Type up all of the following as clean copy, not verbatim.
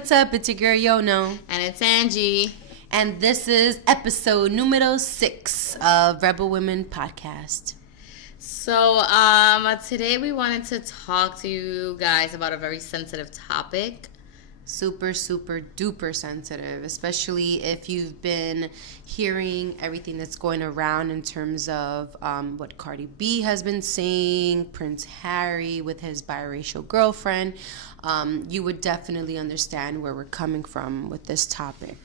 what's up? It's your girl Yono. And it's Angie. And this is episode numero 6 of Rebel Women Podcast. So, today we wanted to talk to you guys about a very sensitive topic. Super, super duper sensitive, especially if you've been hearing everything that's going around in terms of what Cardi B has been saying, Prince Harry with his biracial girlfriend. You would definitely understand where we're coming from with this topic.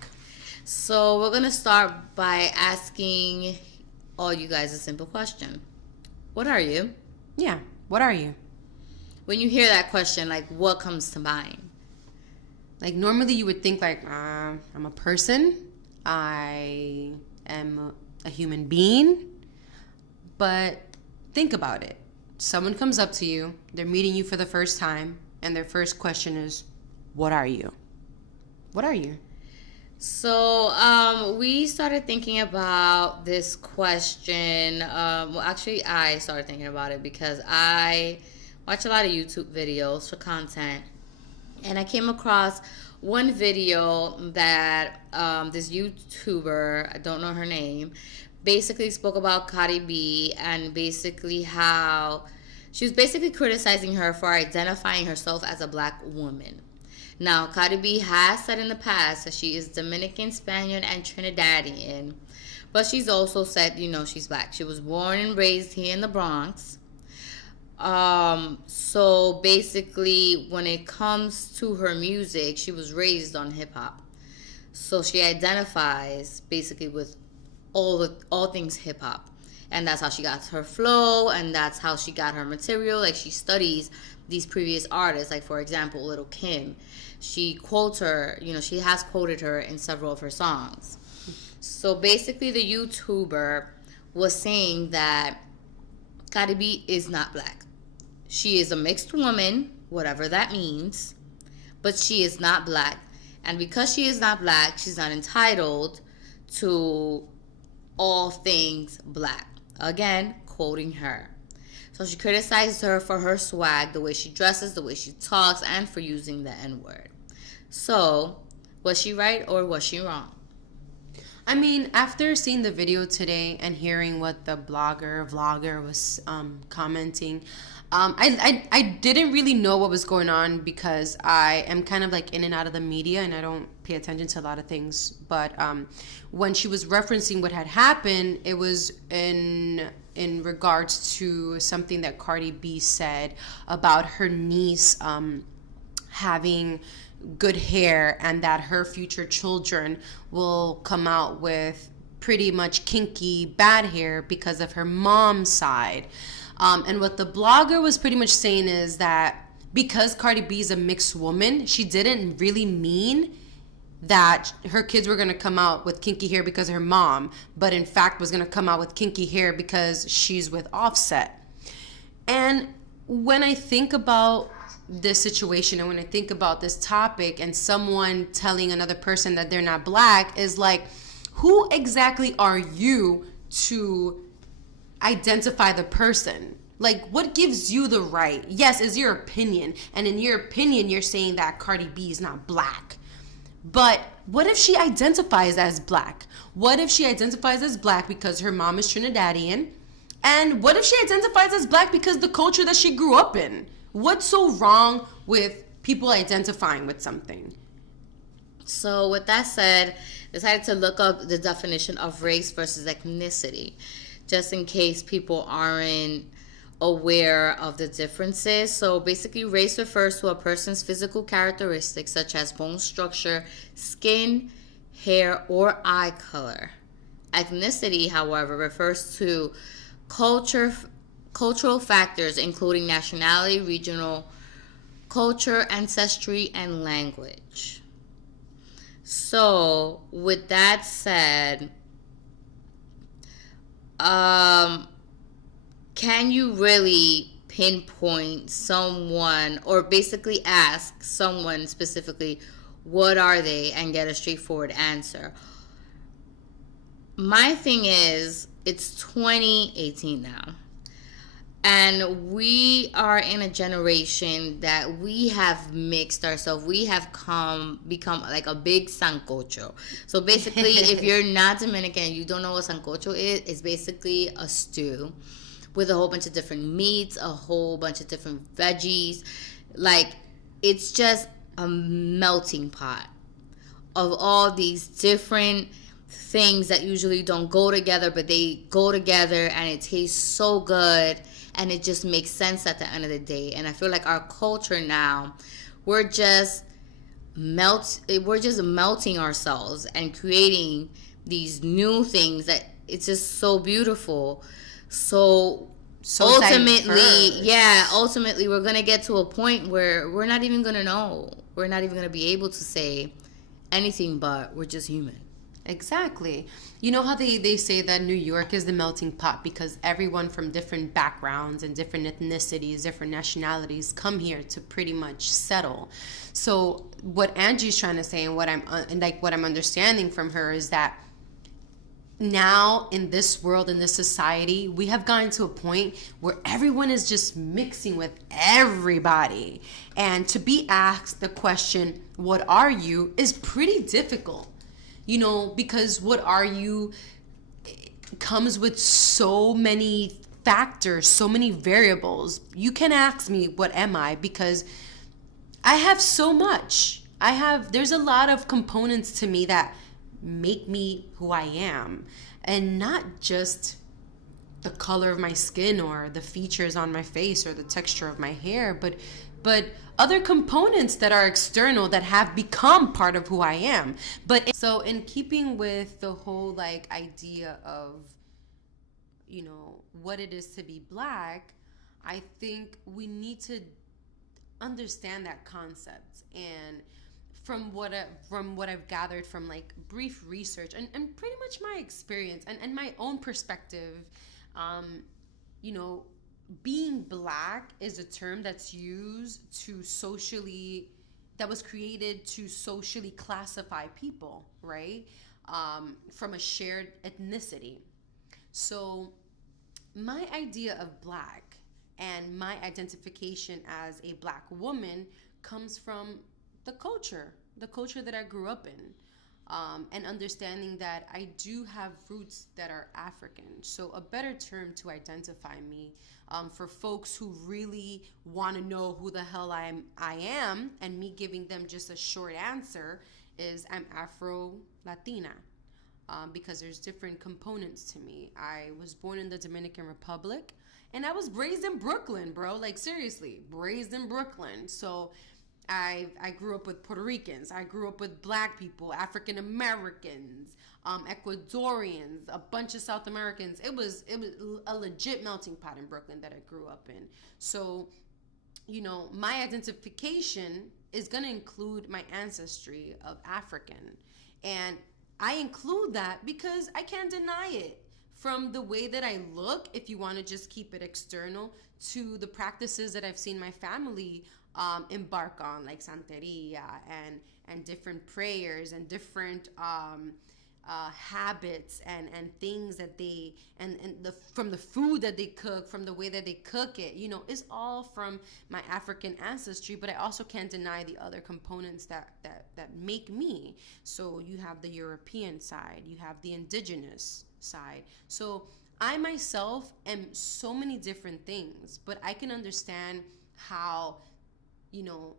So we're going to start by asking all you guys a simple question. What are you? Yeah, what are you? When you hear that question, like, what comes to mind? Like, normally you would think, like, I'm a person. I am a human being. But think about it. Someone comes up to you. They're meeting you for the first time. And their first question is, what are you? What are you? So, we started thinking about this question. I started thinking about it because I watch a lot of YouTube videos for content. And I came across one video that this YouTuber, I don't know her name, basically spoke about Cardi B and basically how she was basically criticizing her for identifying herself as a black woman. Now, Cardi B has said in the past that she is Dominican, Spaniard, and Trinidadian, but she's also said, she's black. She was born and raised here in the Bronx. So basically, when it comes to her music, she was raised on hip hop. So she identifies basically with all things hip hop. And that's how she got her flow, and that's how she got her material. Like, she studies these previous artists. Like, for example, Little Kim. She quotes her, she has quoted her in several of her songs. So basically, the YouTuber was saying that Cardi B is not black. She is a mixed woman, whatever that means, but she is not black. And because she is not black, she's not entitled to all things black. Again, quoting her. So she criticized her for her swag, the way she dresses, the way she talks, and for using the N-word. So, was she right or was she wrong? I mean, after seeing the video today and hearing what the vlogger was commenting, I didn't really know what was going on because I am kind of like in and out of the media and I don't pay attention to a lot of things. But when she was referencing what had happened, it was in regards to something that Cardi B said about her niece having good hair and that her future children will come out with pretty much kinky bad hair because of her mom's side. And what the blogger was pretty much saying is that because Cardi B is a mixed woman, she didn't really mean that her kids were going to come out with kinky hair because of her mom, but in fact was going to come out with kinky hair because she's with Offset. And when I think about this situation and when I think about this topic and someone telling another person that they're not black is like, who exactly are you to identify the person? Like, what gives you the right? Yes, it's your opinion. And in your opinion, you're saying that Cardi B is not black. But what if she identifies as black? What if she identifies as black because her mom is Trinidadian? And what if she identifies as black because the culture that she grew up in? What's so wrong with people identifying with something? So with that said, I decided to look up the definition of race versus ethnicity, just in case people aren't aware of the differences. So basically, race refers to a person's physical characteristics such as bone structure, skin, hair, or eye color. Ethnicity, however, refers to cultural factors including nationality, regional culture, ancestry, and language. So with that said, can you really pinpoint someone or basically ask someone specifically what are they and get a straightforward answer? My thing is, it's 2018 now. And we are in a generation that we have mixed ourselves. We have become like a big sancocho. So basically, if you're not Dominican, you don't know what sancocho is. It's basically a stew with a whole bunch of different meats, a whole bunch of different veggies. Like, it's just a melting pot of all these different things that usually don't go together, but they go together and it tastes so good and it just makes sense at the end of the day. And I feel like our culture now, we're just melting ourselves and creating these new things that it's just so beautiful. So ultimately, ultimately we're going to get to a point where we're not even going to know. We're not even going to be able to say anything but we're just human. Exactly. You know how they say that New York is the melting pot because everyone from different backgrounds and different ethnicities, different nationalities come here to pretty much settle. So what Angie's trying to say and what I'm understanding from her is that now in this world, in this society, we have gotten to a point where everyone is just mixing with everybody. And to be asked the question, what are you, is pretty difficult. You know, because what are you comes with so many factors, so many variables. You can ask me, what am I? Because I have so much. There's a lot of components to me that make me who I am, and not just the color of my skin or the features on my face or the texture of my hair, but other components that are external that have become part of who I am. But so in keeping with the whole like idea of, you know, what it is to be Black, I think we need to understand that concept. And from what I've gathered from like brief research and pretty much my experience and my own perspective, you know, being Black is a term that's used to that was created to socially classify people, right? From a shared ethnicity. So my idea of Black and my identification as a Black woman comes from the culture that I grew up in, and understanding that I do have roots that are African. So a better term to identify me, for folks who really want to know who the hell I am, and me giving them just a short answer, is I'm Afro Latina. Because there's different components to me. I was born in the Dominican Republic, and I was raised in Brooklyn, bro. Like, seriously, raised in Brooklyn. So I grew up with Puerto Ricans. I grew up with Black people, African Americans, Ecuadorians, a bunch of South Americans. It was a legit melting pot in Brooklyn that I grew up in. So, you know, my identification is going to include my ancestry of African. And I include that because I can't deny it. From the way that I look, if you want to just keep it external, to the practices that I've seen my family embark on, like Santeria and different prayers and different habits and things that they and from the food that they cook, from the way that they cook it, you know, it's all from my African ancestry. But I also can't deny the other components that make me. So you have the European side, you have the indigenous side. So I myself am so many different things, but I can understand how, you know,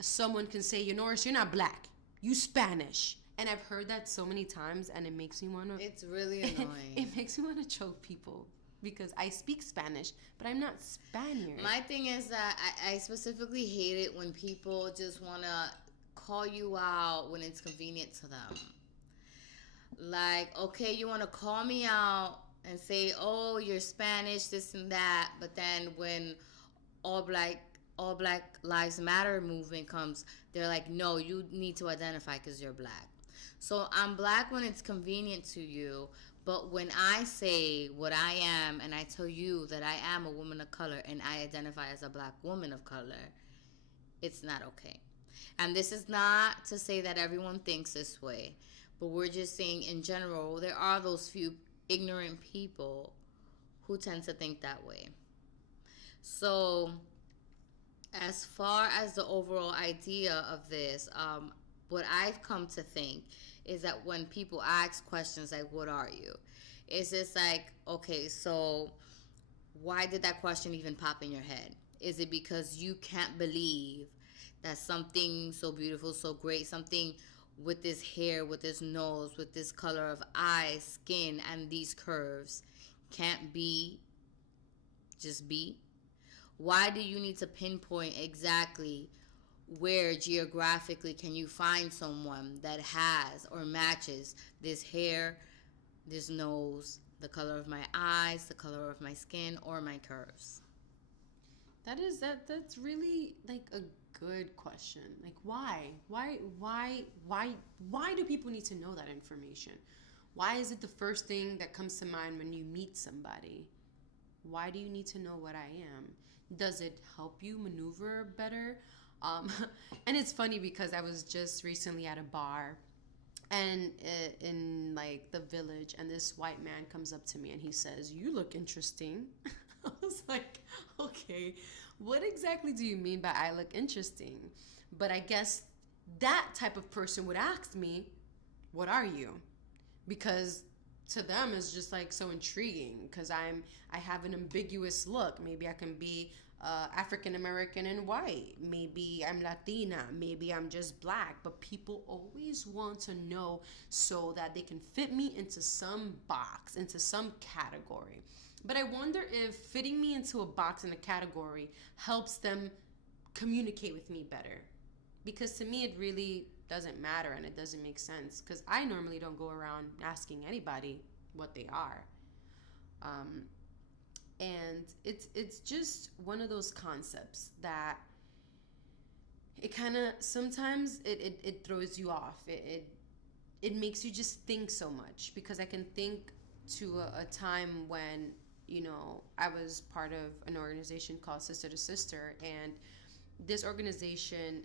someone can say, you Norris, you're not Black, you Spanish. And I've heard that so many times, and it makes me want to... It's really annoying. It makes me want to choke people because I speak Spanish, but I'm not Spaniard. My thing is that I specifically hate it when people just want to call you out when it's convenient to them. Like, okay, you want to call me out and say, oh, you're Spanish, this and that, but then when all Black Lives Matter movement comes, they're like, no, you need to identify because you're Black. So I'm Black when it's convenient to you, but when I say what I am and I tell you that I am a woman of color and I identify as a Black woman of color, it's not okay. And this is not to say that everyone thinks this way, but we're just saying in general, there are those few ignorant people who tend to think that way. So, as far as the overall idea of this, what I've come to think is that when people ask questions like, "What are you?" it's just like, okay, so why did that question even pop in your head? Is it because you can't believe that something so beautiful, so great, something with this hair, with this nose, with this color of eyes, skin, and these curves can't be just be? Why do you need to pinpoint exactly where geographically can you find someone that has or matches this hair, this nose, the color of my eyes, the color of my skin, or my curves? That's really like a good question. Like why do people need to know that information? Why is it the first thing that comes to mind when you meet somebody? Why do you need to know what I am? Does it help you maneuver better? Um, and it's funny because I was just recently at a bar and in like the village, and this white man comes up to me and he says, "You look interesting." I was like, okay, what exactly do you mean by I look interesting? But I guess that type of person would ask me, what are you? Because to them it's just like so intriguing because I have an ambiguous look. Maybe I can be African American and white, maybe I'm Latina, maybe I'm just black, but people always want to know so that they can fit me into some box, into some category. But I wonder if fitting me into a box in a category helps them communicate with me better, because to me it really doesn't matter and it doesn't make sense because I normally don't go around asking anybody what they are. um, and it's just one of those concepts that it kind of sometimes it throws you off. It makes you just think so much, because I can think to a time when, you know, I was part of an organization called Sister to Sister, and this organization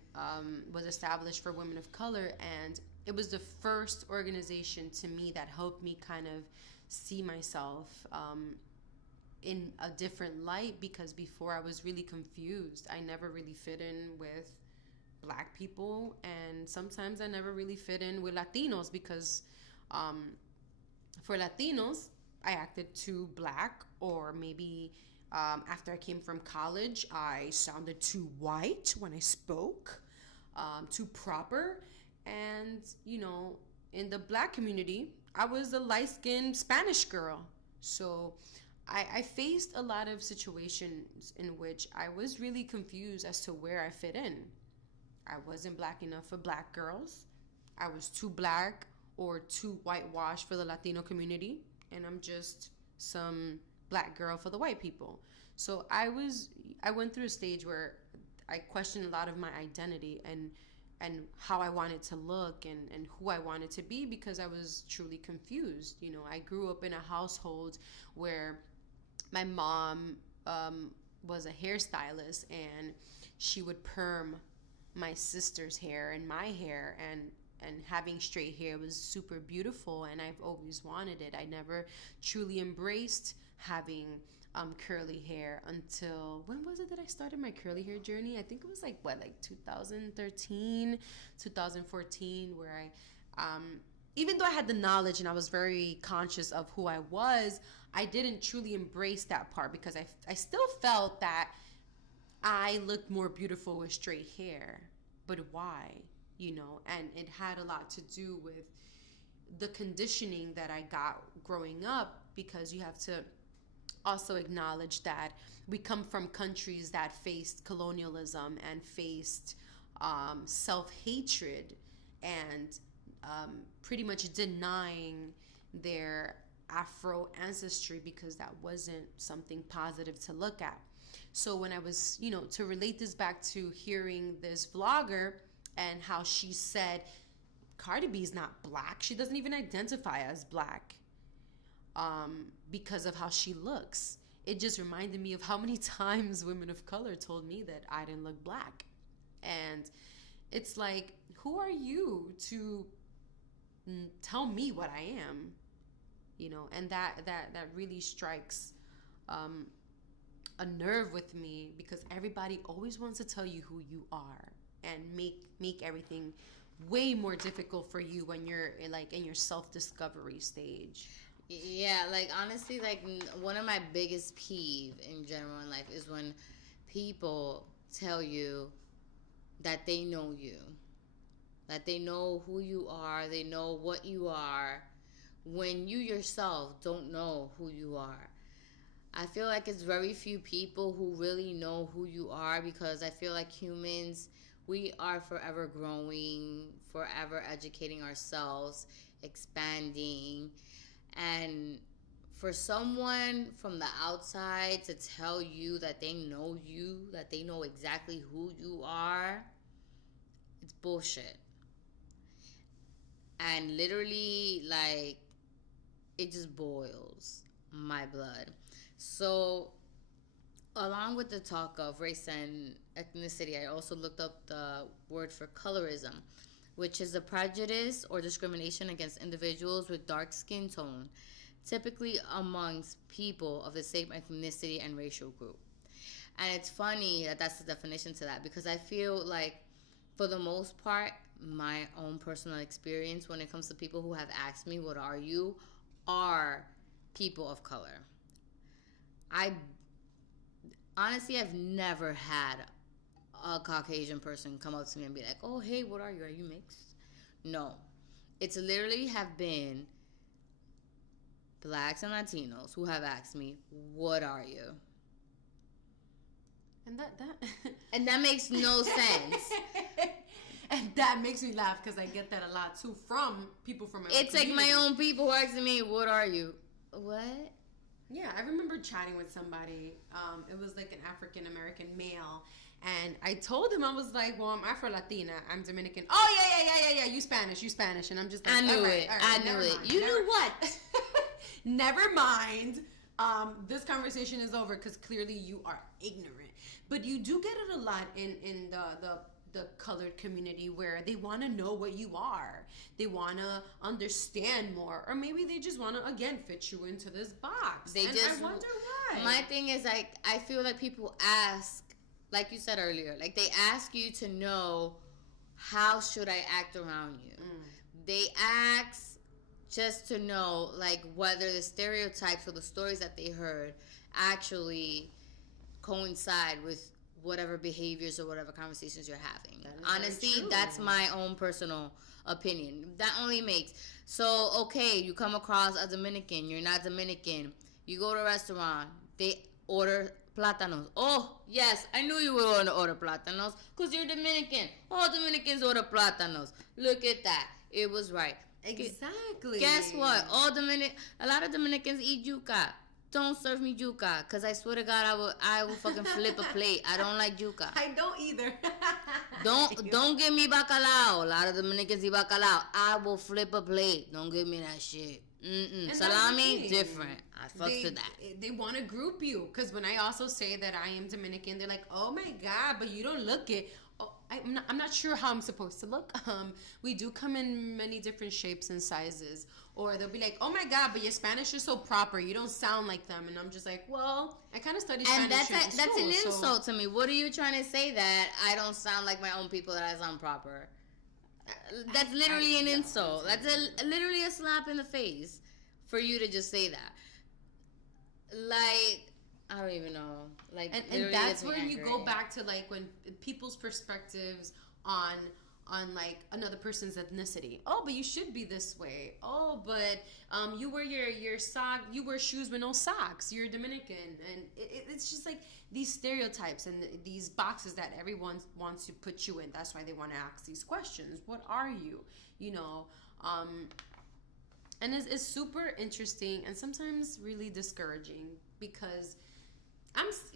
was established for women of color, and it was the first organization to me that helped me kind of see myself in a different light, because before I was really confused. I never really fit in with black people, and sometimes I never really fit in with Latinos because um, for Latinos, I acted too black, or maybe after I came from college, I sounded too white when I spoke, too proper. And, you know, in the black community, I was a light skinned Spanish girl. So I faced a lot of situations in which I was really confused as to where I fit in. I wasn't black enough for black girls. I was too black or too whitewashed for the Latino community. And I'm just some black girl for the white people. So I went through a stage where I questioned a lot of my identity and how I wanted to look and who I wanted to be, because I was truly confused. You know, I grew up in a household where my mom was a hairstylist, and she would perm my sister's hair and my hair, and having straight hair was super beautiful, and I've always wanted it. I never truly embraced having curly hair until, when was it that I started my curly hair journey? I think it was like 2013, 2014, where even though I had the knowledge and I was very conscious of who I was, I didn't truly embrace that part, because I still felt that I looked more beautiful with straight hair. But why? You know, and it had a lot to do with the conditioning that I got growing up, because you have to also acknowledge that we come from countries that faced colonialism and faced self-hatred, and pretty much denying their Afro ancestry, because that wasn't something positive to look at. So when I was, you know, to relate this back to hearing this vlogger and how she said Cardi B is not black, she doesn't even identify as black because of how she looks. It just reminded me of how many times women of color told me that I didn't look black. And it's like, who are you to tell me what I am? You know, and that really strikes a nerve with me because everybody always wants to tell you who you are and make everything way more difficult for you when you're like in your self-discovery stage. Yeah, like honestly, like one of my biggest peeve in general in life is when people tell you that they know you, that they know who you are, they know what you are, when you yourself don't know who you are. I feel like it's very few people who really know who you are, because I feel like humans, we are forever growing, forever educating ourselves, expanding. And for someone from the outside to tell you that they know you, that they know exactly who you are, it's bullshit. And literally, like, it just boils my blood. So, along with the talk of race and ethnicity, I also looked up the word for colorism, which is a prejudice or discrimination against individuals with dark skin tone, typically amongst people of the same ethnicity and racial group. And it's funny that that's the definition to that, because I feel like, for the most part, my own personal experience when it comes to people who have asked me, what are you, are people of color. I honestly, I've never had a Caucasian person come up to me and be like, oh, hey, what are you? Are you mixed? No. It's literally have been blacks and Latinos who have asked me, what are you? And that And that makes no sense. And that makes me laugh because I get that a lot too from people from my It's community. like my own people who asking me, what are you? What? Yeah, I remember chatting with somebody. It was like an African American male, and I told him, I was like, "Well, I'm Afro Latina. I'm Dominican." Oh yeah. You Spanish. And I'm just like, I knew all right, it. all right, I knew never it. mind, You never- knew what? Never mind. This conversation is over because clearly you are ignorant. But you do get it a lot in the colored community, where they want to know what you are. They want to understand more, or maybe they just want to again fit you into this box. They and just I wonder why. My thing is, like, I feel like people ask, like you said earlier, like they ask you to know, how should I act around you? They ask just to know, like, whether the stereotypes or the stories that they heard actually coincide with whatever behaviors or whatever conversations you're having. Honestly, that's my own personal opinion. That only makes, so okay, you come across a Dominican, you're not Dominican, you go to a restaurant, they order plátanos. Oh yes, I knew you were going to order plátanos because you're Dominican. All Dominicans order plátanos. Look at that, it was right. Exactly. Guess what? A lot of Dominicans eat yuca. Don't serve me yuca, because I swear to God, I will fucking flip a plate. I don't like yuca. I don't either. Don't give me bacalao. A lot of Dominicans eat bacalao. I will flip a plate. Don't give me that shit. Salami, different. I fuck to that. They want to group you, because when I also say that I am Dominican, they're like, oh my God, but you don't look it. Oh, I'm not sure how I'm supposed to look. We do come in many different shapes and sizes. Or they'll be like, oh my God, but your Spanish is so proper. You don't sound like them. And I'm just like, well, I kind of studied Spanish. And that's an insult to me. What are you trying to say, that I don't sound like my own people, that I sound proper? That's literally an insult. That's literally a slap in the face for you to just say that. Like, I don't even know. Like, and that's when you go back to, like, when people's perspectives on like another person's ethnicity. Oh, but you should be this way. Oh, but you wear your sock. You wear shoes with no socks. You're Dominican, and it's just like these stereotypes and these boxes that everyone wants to put you in. That's why they want to ask these questions. What are you? You know. And it's super interesting and sometimes really discouraging, because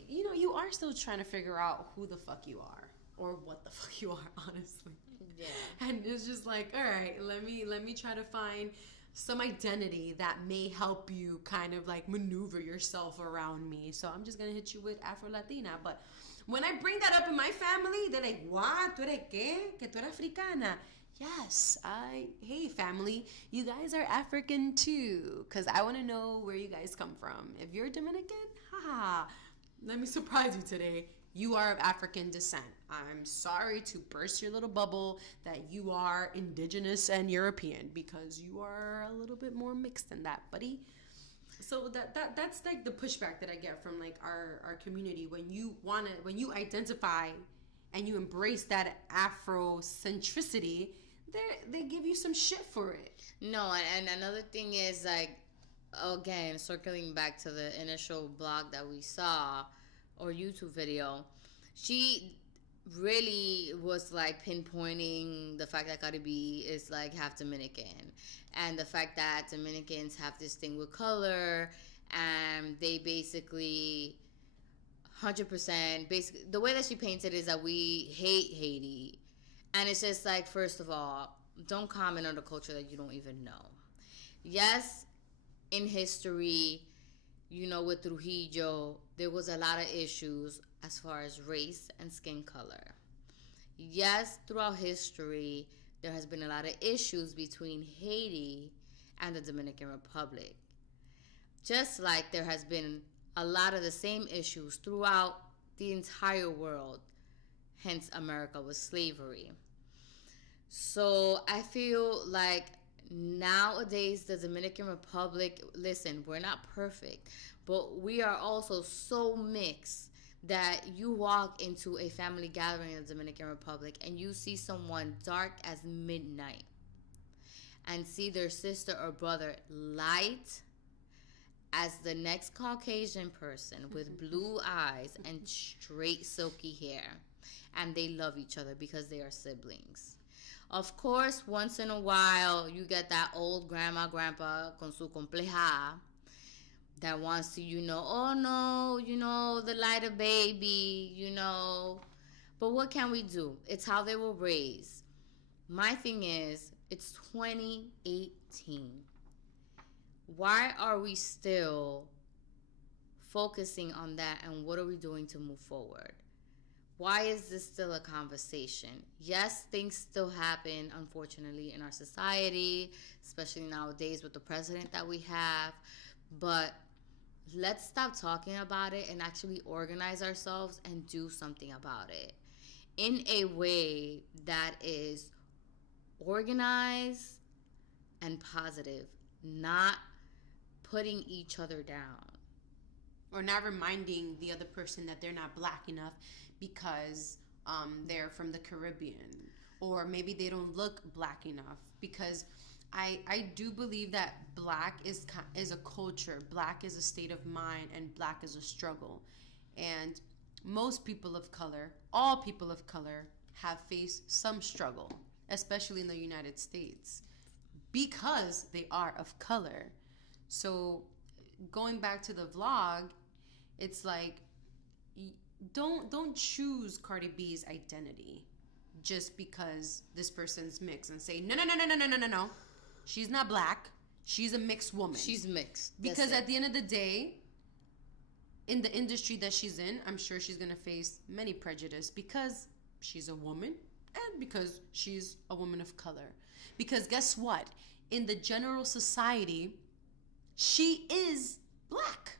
you are still trying to figure out who the fuck you are, or what the fuck you are, honestly. Yeah. And it's just like, all right, let me try to find some identity that may help you kind of like maneuver yourself around me. So I'm just gonna hit you with Afro Latina. But when I bring that up in my family, they're like, what? ¿Tú eres qué? ¿Que tú eres africana? Yes, hey family, you guys are African too, because I want to know where you guys come from. If you're Dominican, haha, let me surprise you today. You are of African descent. I'm sorry to burst your little bubble that you are indigenous and European, because you are a little bit more mixed than that, buddy. So that's like the pushback that I get from like our community when when you identify and you embrace that Afrocentricity, they give you some shit for it. No, and another thing is like, again, circling back to the initial blog that we saw or YouTube video, she really was like pinpointing the fact that Cardi B is like half Dominican, and the fact that Dominicans have this thing with color, and they basically 100% basically the way that she painted is that we hate Haiti. And it's just like, first of all, don't comment on the culture that you don't even know. Yes, in history, you know, with Trujillo, there was a lot of issues as far as race and skin color. Yes, throughout history, there has been a lot of issues between Haiti and the Dominican Republic. Just like there has been a lot of the same issues throughout the entire world, hence America with slavery. So I feel like nowadays the Dominican Republic, listen, we're not perfect, but we are also so mixed that you walk into a family gathering in the Dominican Republic and you see someone dark as midnight and see their sister or brother light as the next Caucasian person with blue eyes and straight silky hair, and they love each other because they are siblings. Of course, once in a while, you get that old grandma, grandpa con su compleja that wants to, oh no, the lighter baby, But what can we do? It's how they were raised. My thing is, it's 2018. Why are we still focusing on that, and what are we doing to move forward? Why is this still a conversation? Yes, things still happen, unfortunately, in our society, especially nowadays with the president that we have. But let's stop talking about it and actually organize ourselves and do something about it in a way that is organized and positive, not putting each other down. Or not reminding the other person that they're not black enough because they're from the Caribbean, or maybe they don't look black enough. Because I do believe that black is a culture, black is a state of mind, and black is a struggle. And most people of color, all people of color, have faced some struggle, especially in the United States, because they are of color. So going back to the vlog, it's like, don't choose Cardi B's identity just because this person's mixed, and say no. She's not black. She's a mixed woman. She's mixed. Because at the end of the day, in the industry that she's in, I'm sure she's gonna face many prejudice because she's a woman and because she's a woman of color. Because guess what? In the general society, she is black.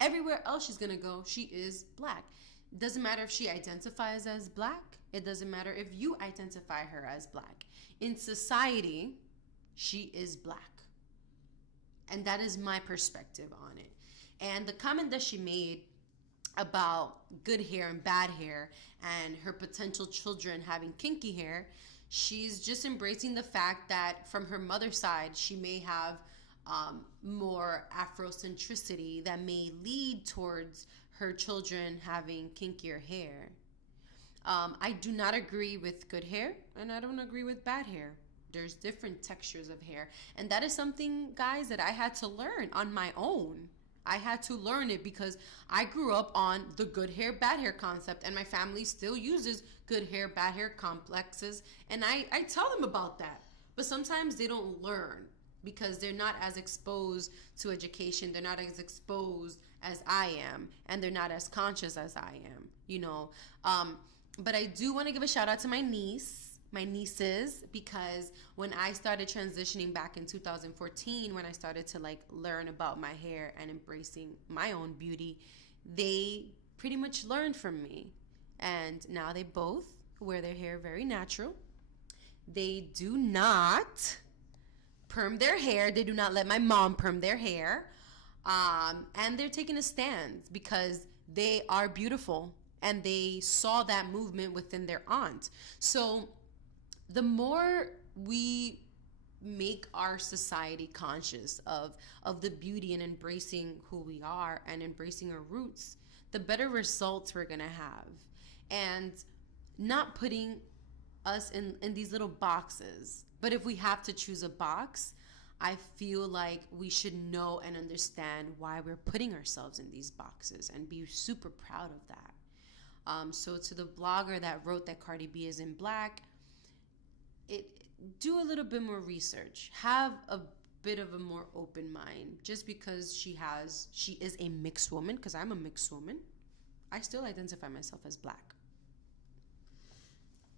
Everywhere else she's gonna go, she is black. It doesn't matter if she identifies as black. It doesn't matter if you identify her as black. In society, she is black. And that is my perspective on it. And the comment that she made about good hair and bad hair and her potential children having kinky hair, she's just embracing the fact that from her mother's side, she may have more Afrocentricity that may lead towards her children having kinkier hair. I do not agree with good hair, and I don't agree with bad hair. There's different textures of hair, and that is something, guys, that I had to learn on my own. I had to learn it because I grew up on the good hair, bad hair concept, and my family still uses good hair, bad hair complexes, and I tell them about that. But sometimes they don't learn because they're not as exposed to education. They're not as exposed as I am, and they're not as conscious as I am, But I do want to give a shout out to my nieces, because when I started transitioning back in 2014, when I started to learn about my hair and embracing my own beauty, they pretty much learned from me. And now they both wear their hair very natural. They do not perm their hair. They do not let my mom perm their hair. And they're taking a stand because they are beautiful and they saw that movement within their aunt. So the more we make our society conscious of the beauty and embracing who we are and embracing our roots, the better results we're gonna have. And not putting us in these little boxes. But if we have to choose a box, I feel like we should know and understand why we're putting ourselves in these boxes and be super proud of that. So to the blogger that wrote that Cardi B is in black, do a little bit more research. Have a bit of a more open mind. Just because she is a mixed woman, because I'm a mixed woman, I still identify myself as black.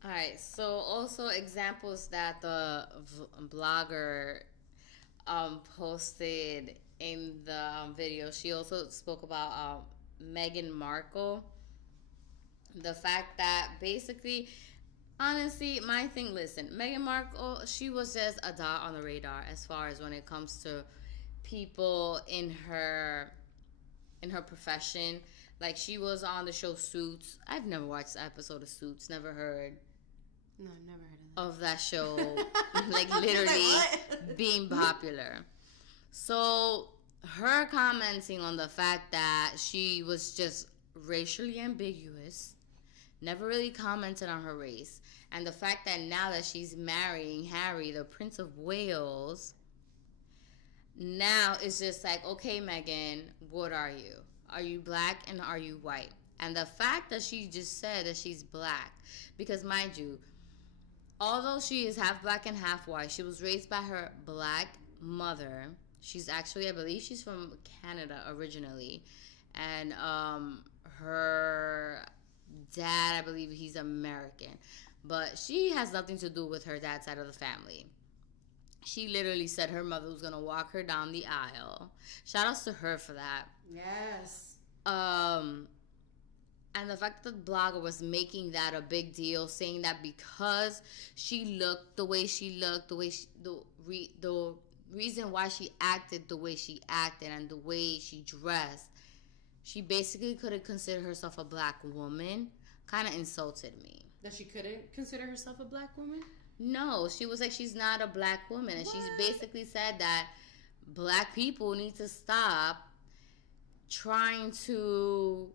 All right. So also examples that the blogger posted in the video. She also spoke about Meghan Markle. The fact that basically, honestly, my thing, listen, Meghan Markle, she was just a dot on the radar as far as when it comes to people in her profession. Like, she was on the show Suits. I've never watched an episode of Suits, never heard. No, I've never heard of that show. Like, literally being popular. So her commenting on the fact that she was just racially ambiguous, never really commented on her race, and the fact that now that she's marrying Harry, the Prince of Wales, now it's just like, okay, Meghan, what are you? Are you black and are you white? And the fact that she just said that she's black, because mind you, although she is half black and half white, she was raised by her black mother. She's actually, I believe she's from Canada originally. And her dad, I believe he's American. But she has nothing to do with her dad's side of the family. She literally said her mother was going to walk her down the aisle. Shout outs to her for that. Yes. And the fact that the blogger was making that a big deal, saying that because she looked the way she looked, the reason why she acted the way she acted and the way she dressed, she basically couldn't consider herself a black woman, kind of insulted me. That she couldn't consider herself a black woman? No, she was like, she's not a black woman. And she's basically said that black people need to stop trying to,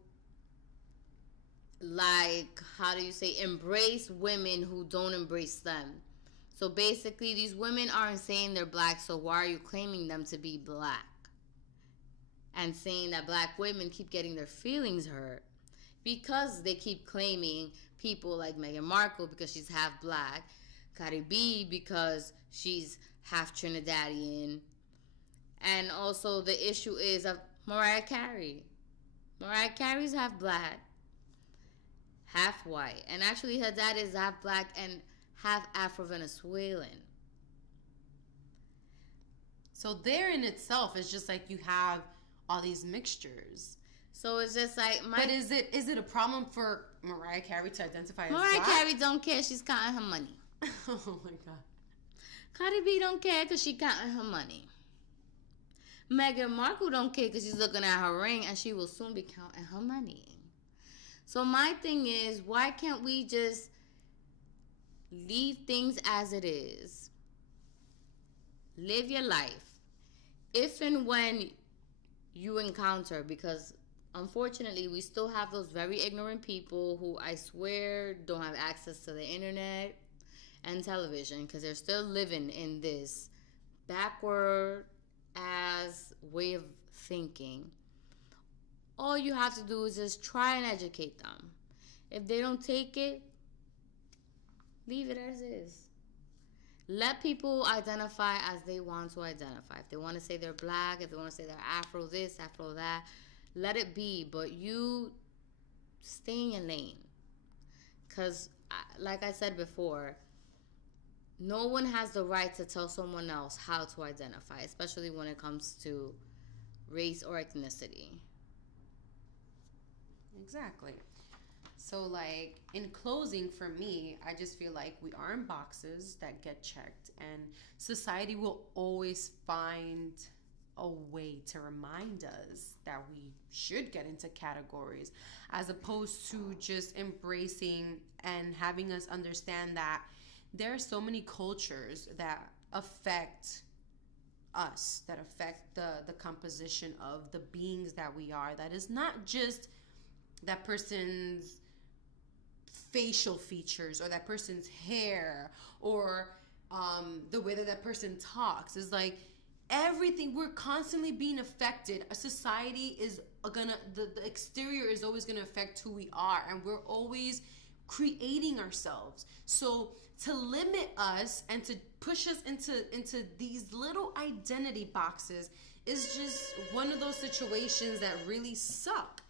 like, how do you say, embrace women who don't embrace them. So basically, these women aren't saying they're black, so why are you claiming them to be black? And saying that black women keep getting their feelings hurt because they keep claiming people like Meghan Markle because she's half black, Cardi B because she's half Trinidadian, and also the issue is of Mariah Carey. Mariah Carey's half black, half white, and actually her dad is half black and half Afro-Venezuelan. So there in itself is just like you have all these mixtures. So it's just like But is it a problem for Mariah Carey to identify as Mariah black? Carey don't care, she's counting her money. Oh my god. Cardi B don't care because she counting her money. Meghan Markle don't care because she's looking at her ring and she will soon be counting her money. So my thing is, why can't we just leave things as it is? Live your life. If and when you encounter, because unfortunately we still have those very ignorant people who I swear don't have access to the internet and television because they're still living in this backward ass way of thinking. All you have to do is just try and educate them. If they don't take it, leave it as is. Let people identify as they want to identify. If they want to say they're black, if they want to say they're Afro this, Afro that, let it be. But you stay in your lane. Because, like I said before, no one has the right to tell someone else how to identify, especially when it comes to race or ethnicity. Exactly. So, like, in closing, for me, I just feel like we are in boxes that get checked, and society will always find a way to remind us that we should get into categories, as opposed to just embracing and having us understand that there are so many cultures that affect us, that affect the composition of the beings that we are. That is not just that person's facial features or that person's hair or the way that that person talks. Is like everything, we're constantly being affected. A society is gonna, the exterior is always gonna affect who we are, and we're always creating ourselves. So to limit us and to push us into these little identity boxes is just one of those situations that really suck.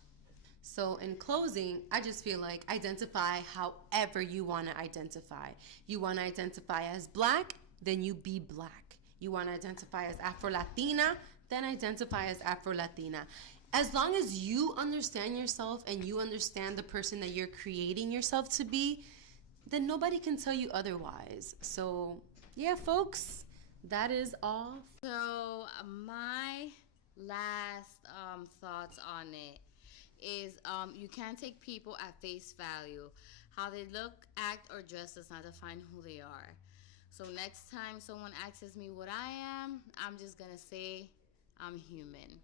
So in closing, I just feel like identify however you want to identify. You want to identify as black, then you be black. You want to identify as Afro-Latina, then identify as Afro-Latina. As long as you understand yourself and you understand the person that you're creating yourself to be, then nobody can tell you otherwise. So yeah, folks, that is all. So my last thoughts on it is you can't take people at face value. How they look, act, or dress does not define who they are. So next time someone asks me what I am, I'm just gonna say I'm human.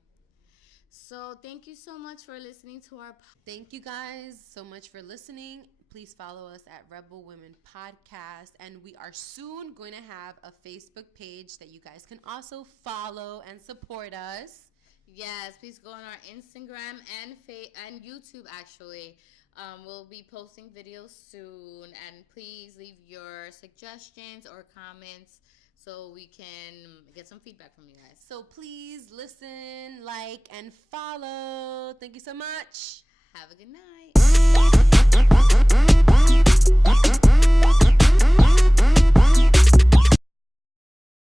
So thank you so much for listening to our Thank you guys so much for listening. Please follow us at Rebel Women Podcast, and we are soon going to have a Facebook page that you guys can also follow and support us. Yes, please go on our Instagram and YouTube. Actually, we'll be posting videos soon, and please leave your suggestions or comments so we can get some feedback from you guys. So please listen, like, and follow. Thank you so much. Have a good night.